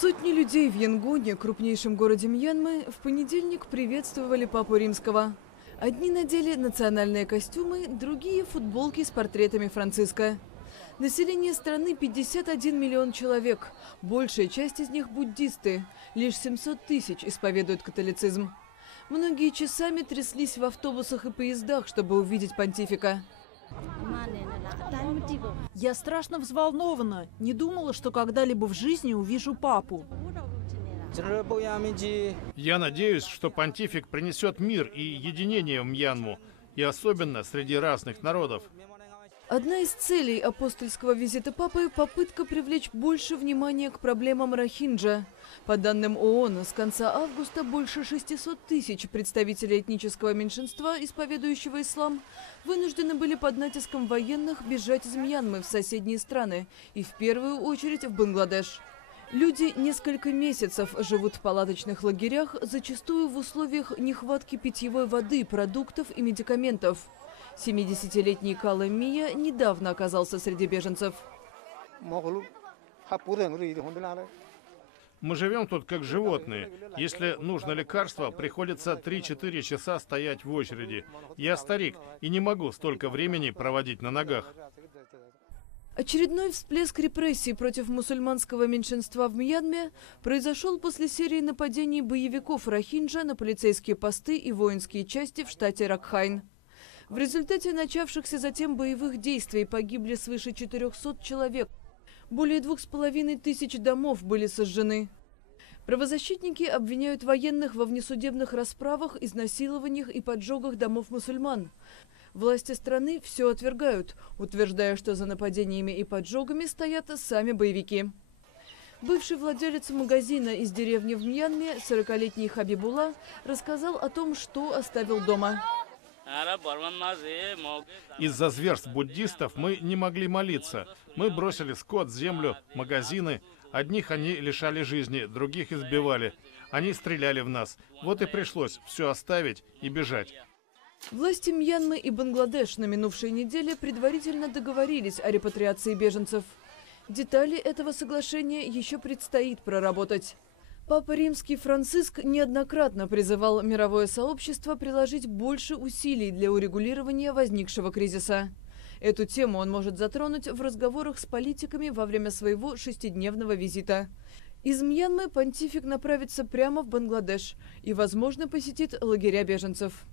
Сотни людей в Янгоне, крупнейшем городе Мьянмы, в понедельник приветствовали Папу Римского. Одни надели национальные костюмы, другие – футболки с портретами Франциска. Население страны 51 миллион человек. Большая часть из них – буддисты. Лишь 700 тысяч исповедуют католицизм. Многие часами тряслись в автобусах и поездах, чтобы увидеть понтифика. Я страшно взволнована. Не думала, что когда-либо в жизни увижу папу. Я надеюсь, что понтифик принесет мир и единение в Мьянму, и особенно среди разных народов. Одна из целей апостольского визита Папы – попытка привлечь больше внимания к проблемам рохинджа. По данным ООН, с конца августа больше 600 тысяч представителей этнического меньшинства, исповедующего ислам, вынуждены были под натиском военных бежать из Мьянмы в соседние страны и в первую очередь в Бангладеш. Люди несколько месяцев живут в палаточных лагерях, зачастую в условиях нехватки питьевой воды, продуктов и медикаментов. 70-летний Кала Мия недавно оказался среди беженцев. Мы живем тут как животные. Если нужно лекарство, приходится 3-4 часа стоять в очереди. Я старик и не могу столько времени проводить на ногах. Очередной всплеск репрессий против мусульманского меньшинства в Мьянме произошел после серии нападений боевиков рохинджа на полицейские посты и воинские части в штате Ракхайн. В результате начавшихся затем боевых действий погибли свыше 400 человек. Более 2500 домов были сожжены. Правозащитники обвиняют военных во внесудебных расправах, изнасилованиях и поджогах домов мусульман. Власти страны все отвергают, утверждая, что за нападениями и поджогами стоят сами боевики. Бывший владелец магазина из деревни в Мьянме, 40-летний Хабибулла, рассказал о том, что оставил дома. Из-за зверств буддистов мы не могли молиться. Мы бросили скот, землю, магазины. Одних они лишали жизни, других избивали. Они стреляли в нас. Вот и пришлось все оставить и бежать. Власти Мьянмы и Бангладеш на минувшей неделе предварительно договорились о репатриации беженцев. Детали этого соглашения еще предстоит проработать. Папа Римский Франциск неоднократно призывал мировое сообщество приложить больше усилий для урегулирования возникшего кризиса. Эту тему он может затронуть в разговорах с политиками во время своего 6-дневного визита. Из Мьянмы понтифик направится прямо в Бангладеш и, возможно, посетит лагеря беженцев.